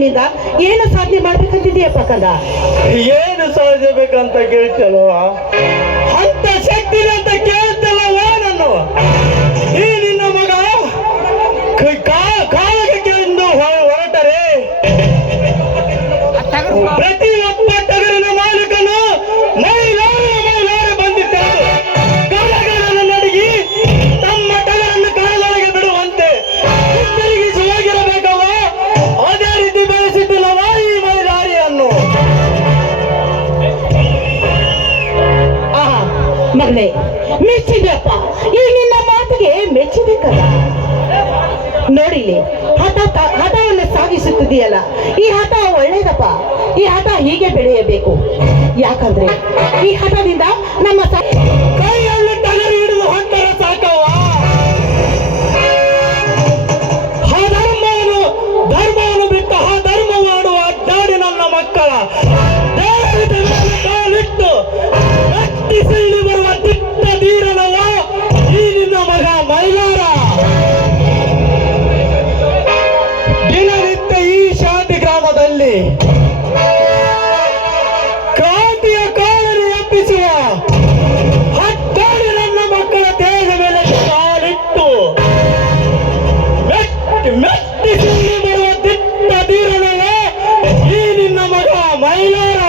ನಿನ್ನಿಂದ ಏನು ಸಾಧನೆ ಮಾಡ್ಬೇಕಂತಿದೆಯಪ್ಪ ಕಂದ? ಏನು ಸಾಧಿಸಬೇಕಂತ ಕೇಳ್ತಲ್ವ? ಅಂತ ಶಕ್ತಿ ಅಂತ ಕೇಳ್ತಲ್ಲವ ನಾನು. ಈ ನಿನ್ನ ಮಗ ಕಾಳಗಕ್ಕೆ ಹೊರಟರೆ ಪ್ರತಿಯೊಬ್ಬ ಟಗರಿನ ಮಾಲೀಕನು ಮೈಲಾರ ಬಂದಿದ್ದರು ಕಾಳಗಗಳನ್ನು ನಡಗಿ ತಮ್ಮ ಟಗರನ್ನು ಕಾಳೊಳಗೆ ಬಿಡುವಂತೆ ತಿರುಗಿಸುವಾಗಿರಬೇಕವ. ಅದೇ ರೀತಿ ಬೆಳೆಸಿದ್ದಿಲ್ಲವ ಈ ಮೈಲಾರಿಯನ್ನು. ಮಗನೇ, ಮೆಚ್ಚಿದೆಯಪ್ಪ, ಈ ನಿನ್ನ ಮಾತಿಗೆ ಮೆಚ್ಚಿಬೇಕಲ್ಲ. ನೋಡಿಲಿ, ಹಠವನ್ನು ಸಾಗಿಸುತ್ತಿದೆಯಲ್ಲ, ಈ ಹಠ ಒಳ್ಳೇದಪ್ಪ. ಈ ಹಠ ಹೀಗೆ ಬೆಳೆಯಬೇಕು. ಯಾಕಂದ್ರೆ ಈ ಹಠದಿಂದ ನಮ್ಮ ಕೈಯಲ್ಲಿ ಟಗರು ಹಿಡಿದು ಹೊಂಟರ ಸಾಕವ. ಧರ್ಮವನ್ನು ಬಿಟ್ಟು ಧರ್ಮ ಮಾಡುವ ಅಡ್ಡಾಡಿ ನನ್ನ ಮಕ್ಕಳ ದೇಹದ ಮೇಲೆ ಕಾಲಿಟ್ಟು ಕಟ್ಟಿಸಿಳಿ ಬರುವ ದಿಟ್ಟ ಧೀರನವ ಈ ನಿನ್ನ ಮಗ ಮೈಲಾರ. ದಿನನಿತ್ಯ ಈ ಶಾಂತಿ ಗ್ರಾಮದಲ್ಲಿ ಕ್ರಾಂತಿಯ ಕಾಳನ್ನು ಎಬ್ಬಿಸುವ ಹಟ್ಟಾಡಿ ನನ್ನ ಮಕ್ಕಳ ದೇಹದ ಮೇಲೆ ಕಾಲಿಟ್ಟು ಮೆಟ್ಟಿಸಿ ಬರುವ ದಿಟ್ಟ ಧೀರನವೇ ಈ ನಿನ್ನ ಮಗ ಮೈಲಾರ.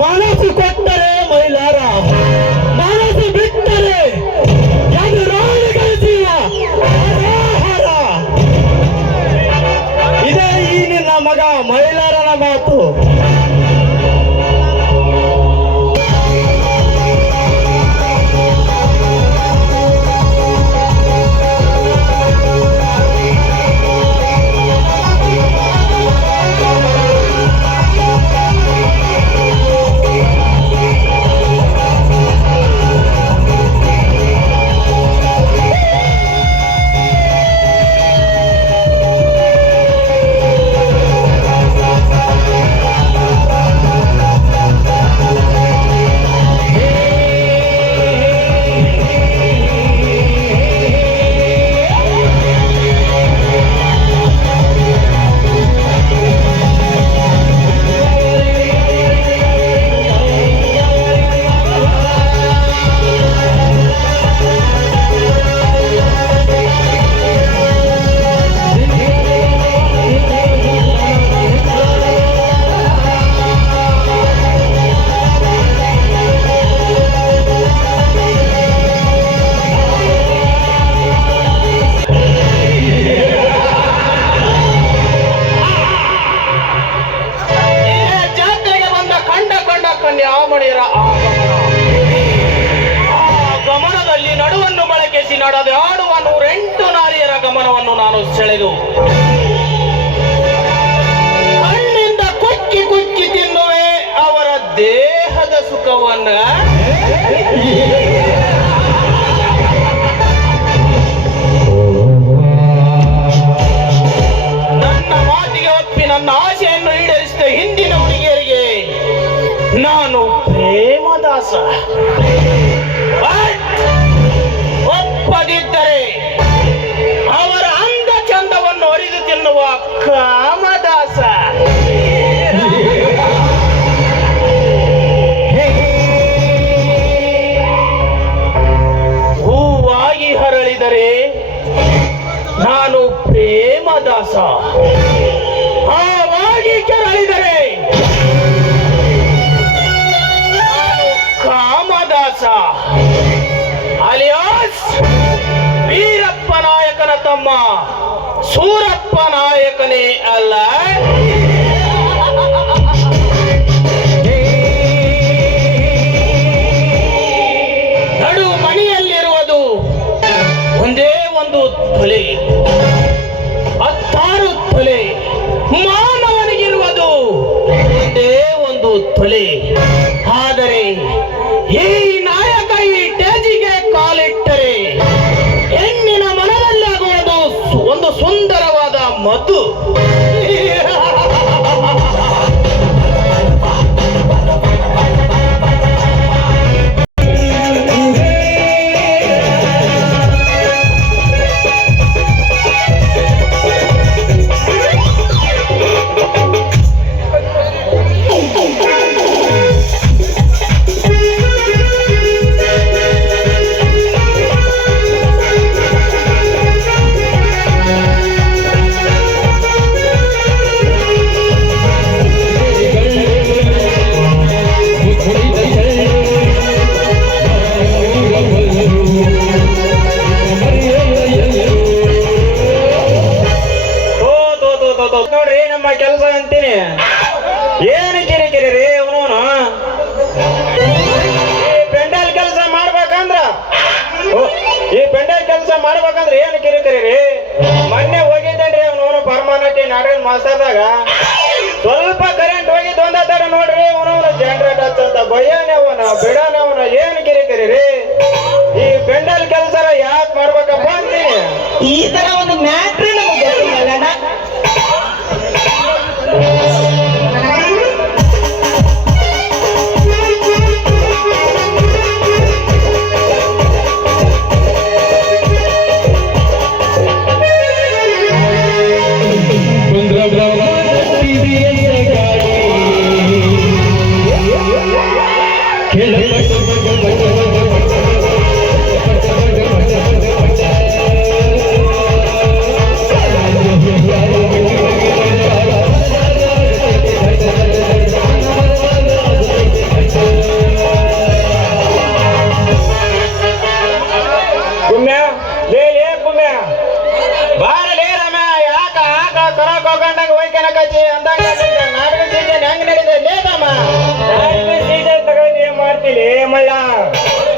ಮನಸ್ಸು ಕೊಟ್ಟರೆ ಮೈಲಾರ, ಮನಸ್ಸು ಬಿಟ್ಟರೆ ಎದುರಾಳಿಗಳ ಜೀವ ಅನಾಹಾರ. ಇದೇ ಈ ನಿನ್ನ ಮಗ ಮೈಲಾರನ ಮಾತು. ಗಮನದಲ್ಲಿ ನಡುವನ್ನು ಮೊಳಕೆಸಿ ನಡೆದು ಆಡುವ 108 ನಾರಿಯರ ಗಮನವನ್ನು ನಾನು ಸೆಳೆದು ಕಣ್ಣಿಂದ ಕುಕ್ಕಿ ಕುಕ್ಕಿ ತಿನ್ನುವೆ ಅವರ ದೇಹದ ಸುಖವನ್ನ. ನನ್ನ ಮಾತಿಗೆ ಒಪ್ಪಿ ನನ್ನ ಆಸೆಯನ್ನು ಈಡೇರಿಸಿದ ಹಿಂದಿನ ಹುಡುಗಿಯರಿಗೆ ನಾನು ಪ್ರೇಮದಾಸ. ಒಪ್ಪದಿದ್ದರೆ ಅವರ ಅಂದ ಚಂದವನ್ನು ಅರಿದು ತಿನ್ನುವ ಕಾಮದಾಸ. ಹೂವಾಗಿ ಹರಳಿದರೆ ನಾನು ಪ್ರೇಮದಾಸ, ಹಾವಾಗಿ ಕೆರಳಿದರೆ ನಾನು ಕಾಮದಾಸ. ಅಲಿಯಾಸ್ ವೀರಪ್ಪ ನಾಯಕನ ತಮ್ಮ ಸೂರಪ್ಪ ನಾಯಕನೇ ಅಲ್ಲ. ನಡು ಮನೆಯಲ್ಲಿರುವುದು ಒಂದೇ ಒಂದು ತೊಲೆ, 16 ತೊಲೆ. ಮಾನವನಿಗಿರುವುದು ಒಂದೇ ಒಂದು ತೊಲೆ. ಆದರೆ ಈ ನಾಯಕ ಈ ಟೇಜಿಗೆ ಕಾಲಿಟ್ಟರೆ ಹೆಣ್ಣಿನ ಮನದಲ್ಲಿ ಆಗುವುದು ಒಂದು ಸುಂದರವಾದ ಮದ್ದು. ಮಾಡ್ಬೇಕಂದ್ರೆ ಏನು ಕಿರಿಕಿರಿ ಮೊನ್ನೆ ಹೋಗಿದ್ದೇನ್ರಿ ಅವನು ಪರಮಾನಟಿ ನಾಡಿನ ಮಾಸ್ತರ್ದಾಗ ಸ್ವಲ್ಪ ಕರೆಂಟ್ ಹೋಗಿದ್ದು ಒಂದ ತಡ ನೋಡ್ರಿ ಅವನವನು ಜನರೇಟ್ ಹಚ್ಚಂತ ಬಯ್ಯಾನವನ ಬಿಡಾನವನ ಏನು ಕಿರಿಕಿರಿ ರೀ ಈ ಪೆಂಡಲ್ ಕೆಲಸ ಯಾಕೆ ಮಾಡ್ಬೇಕಪ್ಪ ಅಂತೀನಿ ಈ ತರ ಒಂದು ಮ್ಯಾಟ್ರಿ ನಮ್ಗೆ ಗೊತ್ತಿಲ್ಲಣ್ಣ.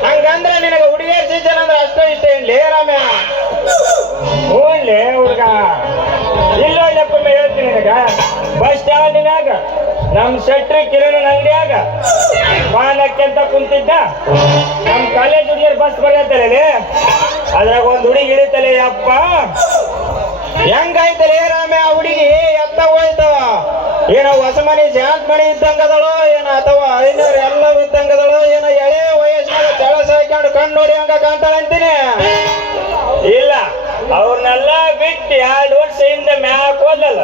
ಹಂಗಂದ್ರ ನಿನಗ ಹುಡುಗಿಯರ್ ಸೀಸನ್ ಅಂದ್ರೆ ಅಷ್ಟೋ ಇಷ್ಟ ಏನ್ಲೇ ರಾಮ್ಯ ಹೂನ್ಲೇ ಹುಡುಗ ಇಲ್ಲೊಳ್ಳೆಪ್ಪ ಹೇಳ್ತೀನಿ ನಿನಗ ಬಸ್ ಸ್ಟ್ಯಾಂಡಿನಾಗ ನಮ್ ಶೆಟ್ರಿ ಕಿರಣ್ ಅಂಗಡಿಯಾಗ ಪಾನಕ್ಕೆ ಅಂತ ಕುಂತಿದ್ದ ನಮ್ ಕಾಲೇಜ್ ಹುಡುಗಿಯರ್ ಬಸ್ ಬರತ್ತಲೇ ಅದ್ರಾಗ ಒಂದ್ ಹುಡುಗಿ ಇಳಿತಲೆ ಅಪ್ಪ ಹೆಂಗಾಯ್ತಲೇ ರಾಮ್ಯ ಆ ಹುಡುಗಿ ಎತ್ತ ಹೋಯ್ತವ ಏನೋ ಹೊಸ ಮನಿ ಶಾಂತ್ ಮಣಿ ಇದ್ದಂಗದಳು ಏನೋ ಅಥವಾ ಐನೂರು ಎಲ್ಲ ಇದ್ದಂಗದಳು ಏನೋ ಎಳೆ ವಯಸ್ಸಿನಾಗ ಚಳಸ ಹಾಕೊಂಡು ಕಣ್ಣು ನೋಡಿ ಹಂಗ ಕಾಣ್ತಾಳೆ ಅಂತೀನಿ ಇಲ್ಲ ಅವ್ರನ್ನೆಲ್ಲ ಬಿಟ್ಟು 2 ವರ್ಷ ಹಿಂದೆ ಮ್ಯಾಕ್ ಹೋದಲ್ಲ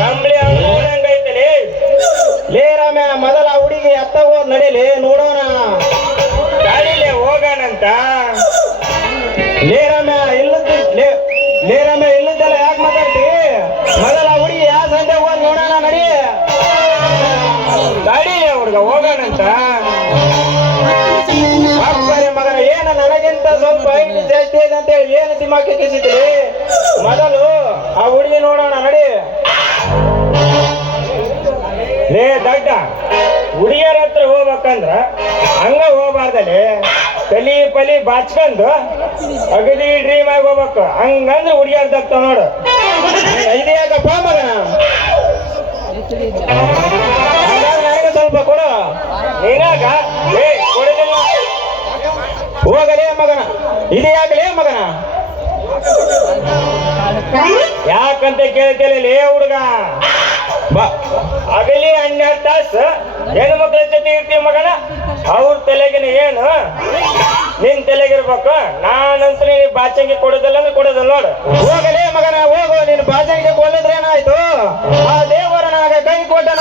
ಕಂಬಳಿ ಹಂಗೈತಲಿ ಲೇ ರಾಮ್ಯ ಮೊದಲ ಹುಡುಗಿ ಎತ್ತ ಹೋದ್ ನಡೀಲಿ ನೋಡೋಣ ಗಾಡಿಲೇ ಹೋಗೋಣಂತ ಲೇ ರಾಮ್ಯ ಇಲ್ಲದ್ದೆಲ್ಲ ಯಾಕೆ ಮಾತಾಡ್ತಿ ಮೊದಲ ಹುಡುಗಿ ಯಾವ ಸಂಜೆ ಹೋದ್ ನೋಡೋಣ ನಡಿ ಗಾಡಿ ಹುಡುಗ ಹೋಗೋಣಂತ ಮಗನ ಏನ ನನಗಿಂತ ಸ್ವಲ್ಪ ಐದು ಜಾಸ್ತಿ ಇದೆ ಅಂತ ಹೇಳಿ ಏನು ದಿಮಾಕಿ ಕಿಸಿದ್ರಿ ಮೊದಲು ಆ ಹುಡುಗಿ ನೋಡೋಣ ನಡಿ ಲೇ ದಡ್ಡ ಹುಡುಗಿಯರ ಹತ್ರ ಹೋಗ್ಬೇಕಂದ್ರ ಹಂಗ ಹೋಗ್ಬಾರ್ದಲ್ಲಿ ತಲಿ ಪಲಿ ಬಾಚ್ಕೊಂಡು ಅಗದಿ ಡ್ರೀಮ್ ಆಗಿ ಹೋಗ್ಬೇಕು ಹಂಗಂದ್ರೆ ಹುಡುಗಿಯರ್ ತಗ್ತಾವ ನೋಡು ಇದು ಯಾಕಪ್ಪ ಮಗನ ನನಗೆ ಸ್ವಲ್ಪ ಕೊಡು ನೀನಾಗ ಲೇ ಕೊಡುದಿಲ್ಲ ಹೋಗಲೇ ಮಗನ ಇದು ಯಾಕಲೇ ಮಗನ ಯಾಕಂತ ಕೇಳ್ತೇನೆ ಲೇ ಹುಡುಗ ಬಾ ಅಗಲಿ 12 ತಾಸು ಹೆಣ್ಮಕ್ಳ ಜೊತೆ ಇರ್ತೀವಿ ಮಗನ ಅವ್ರ ತಲೆಗಿನ ಏನು ನಿನ್ ತಲೆಗಿರ್ಬೇಕು ನಾನಂತೂ ನೀನು ಬಾಚಂಗಿ ಕೊಡೋದಿಲ್ಲ ಅಂದ್ರೆ ಕೊಡೋದಿಲ್ಲ ನೋಡು ಹೋಗಲೇ ಮಗನ ಹೋಗು ನೀನು ಬಾಚಂಗಿ ಕೊಡಲಿದ್ರೆ ಏನಾಯ್ತು ಆ ದೇವರ ನನಗೆ ಕೈ ಕೊಟ್ಟನ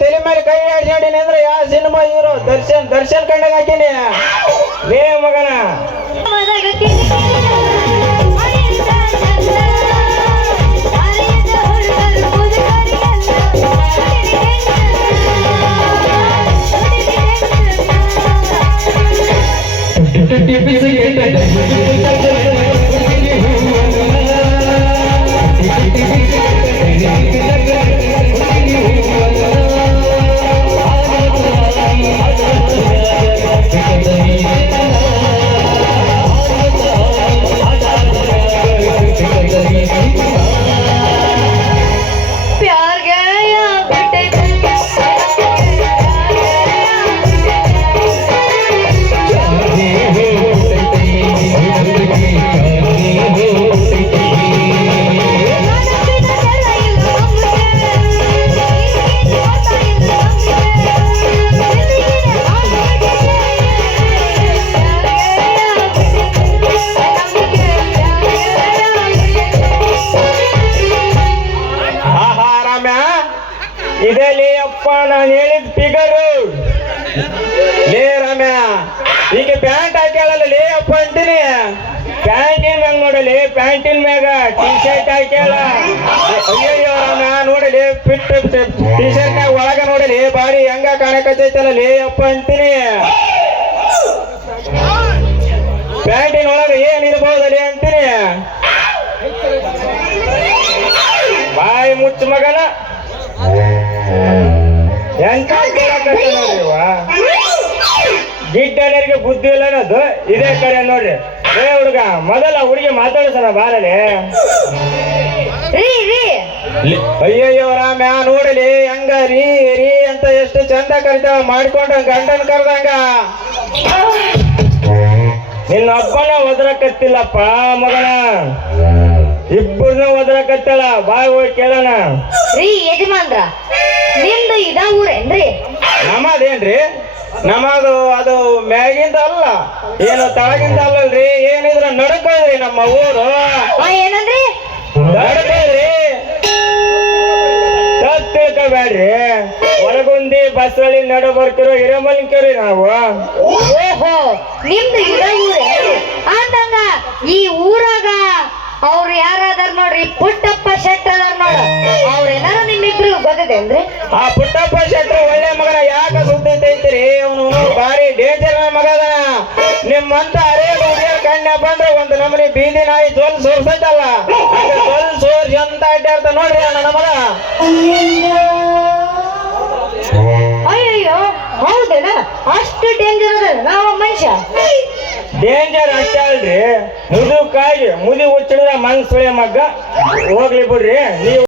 ತಲೆ ಮೇಲೆ ಕೈ ಆಡ್ಸಾಡಿನಿ ಅಂದ್ರೆ ಯಾವ ಸಿನಿಮಾ ಹೀರೋ ದರ್ಶನ್ ಕಂಡಾಗ ಹಾಕಿನಿ ಲೇ ಮಗನ ಇದೇ ಲೇ ಅಪ್ಪ ನಾನು ಹೇಳಿದ ಫಿಗರು ಲೇ ರಮ್ಯ ಈಗ ಪ್ಯಾಂಟ್ ಹಾಕ್ಯಾಳಲ್ಲ ಲೇ ಅಪ್ಪ ಅಂತೀನಿ ಪ್ಯಾಂಟಿನ ಮ್ಯಾಗ ನೋಡಲಿ ಪ್ಯಾಂಟಿನ ಮ್ಯಾಗ ಟಿ ಶರ್ಟ್ ಹಾಕ್ಯಾಳ ಅಯ್ಯಯ್ಯೋ ರಮ್ಯ ನೋಡಲಿ ಫಿಟ್ ಟಿ ಶರ್ಟ್ ಮ್ಯಾಗ ಒಳಗ ನೋಡಲಿ ಬಾಡಿ ಹೆಂಗ ಕಾಣಕತ್ತೈತಲ್ಲ ಲೇ ಅಪ್ಪ ಅಂತೀನಿ ಪ್ಯಾಂಟಿನ ಒಳಗ ಏನಿರ್ಬೋದಲಿ ಅಂತೀನಿ ಬಾಯಿ ಮುಚ್ಚ ಮಗನ ಎಂತ ನೋಡ್ರಿವ ಗಿಡ್ಡನಿಗೆ ಬುದ್ಧಿ ಇಲ್ಲ ಅನ್ನೋದು ಇದೇ ಕರೆ ನೋಡ್ರಿ ಏ ಹುಡುಗ ಮೊದಲ ಹುಡುಗಿ ಮಾತಾಡ್ಸಣ ಬಾರಲಿ. ರೀ ರೀ ಅಯ್ಯಯ್ಯೋ ರಾಮ ನೋಡಲಿ ಹಂಗ ರೀ ರೀ ಅಂತ ಎಷ್ಟು ಚಂದ ಕರಿತಾವ ಮಾಡ್ಕೊಂಡ ಗಂಡನ್ ಕರ್ದಂಗ. ನಿನ್ನ ಅಪ್ಪನ ಒದರಕತ್ತಿಲ್ಲಪ್ಪ ಮಗನ, ಇಬ್ಬರನ್ನ ಒದರಕತ್ತಲ್ಲ. ಬಾಯ್ ಹೋಗಿ ಕೇಳೋಣ. ರೀ ಯಜಮಾನ್ರ, ನಿಮ್ದು ಇದ ಊರೇನ್ರಿ? ನಮ್ಮದೇನ್ರಿ? ನಮ್ಮದು ಅದು ಮ್ಯಾಗಿಂದ ಅಲ್ಲ, ಏನು ತಳಗಿಂದ ಅಲ್ಲಲ್ರಿ. ಏನಿದ್ರ ನಡ್ಕೊಳ್ರಿ ನಮ್ಮ ಊರು. ಏನಂದ್ರಿ? ನಡ್ಕೊಳ್ರಿ, ತಿಳ್ಕೊಬೇಡ್ರಿ. ಒಳಗುಂದಿ ಬಸ್ಸಲ್ಲಿ ನಡು ಬರ್ತಿರೋ ಹಿರೇಮಲಿಕರಿ ನಾವು. ಓಹೋ, ನಿಮ್ದು ಇದ ಊರೇನ್ರಿ? ಅಂದಂಗ ಈ ಊರಾಗ ಅವ್ರು ಯಾರದಾರ ನೋಡ್ರಿ, ಪುಟ್ಟಪ್ಪ ಶೆಟ್ಟ ಅದಾರ ನೋಡ, ಅವ್ರ ಏನಾರ ನಿಮ್ಮಿಬ್ರು ಗೊತ್ತದೇನ್ರಿ? ಆ ಪುಟ್ಟಪ್ಪ ಶೆಟ್ರು ಒಳ್ಳೆ ಮಗನ, ಯಾಕ ಸುದ್ದಿ ತೈತಿರಿ? ಅವನು ಭಾರಿ ಡೇಂಜರ್ ಮಗ ಅದಾನ. ನಿಮ್ಮಂತ ಅರೇ ಹುಡುಗಿಯರ್ ಕಣ್ಣ ಬಂದ್ರೆ ಒಂದು ನಮನಿ ಬೀದಿ ನಾಯಿ ಜೊಲ್ ಸೋರ್ಸೈತಲ್ಲ, ಜೊಲ್ ಸೋರ್ಸಿ ಅಂತ ಅಡ್ಡಾಡ್ತ ನೋಡ್ರಿ ನನ್ನ ಮಗ. ಅಯ್ಯಯ್ಯೋ, ಹೌದೇನ? ಅಷ್ಟು ಡೇಂಜರ್ ಅದ ನಾವು ಮನುಷ್ಯ? ಡೇಂಜರ್ ಅಷ್ಟೇ ಅಲ್ರಿ, ಮುದುಕಾಗಿ ಮುದಿ ಹುಚ್ಚಿಡಿದ ಮನ್ಸು ಮಗ್ಗ. ಹೋಗ್ಲಿ ಬಿಡ್ರಿ ನೀವು.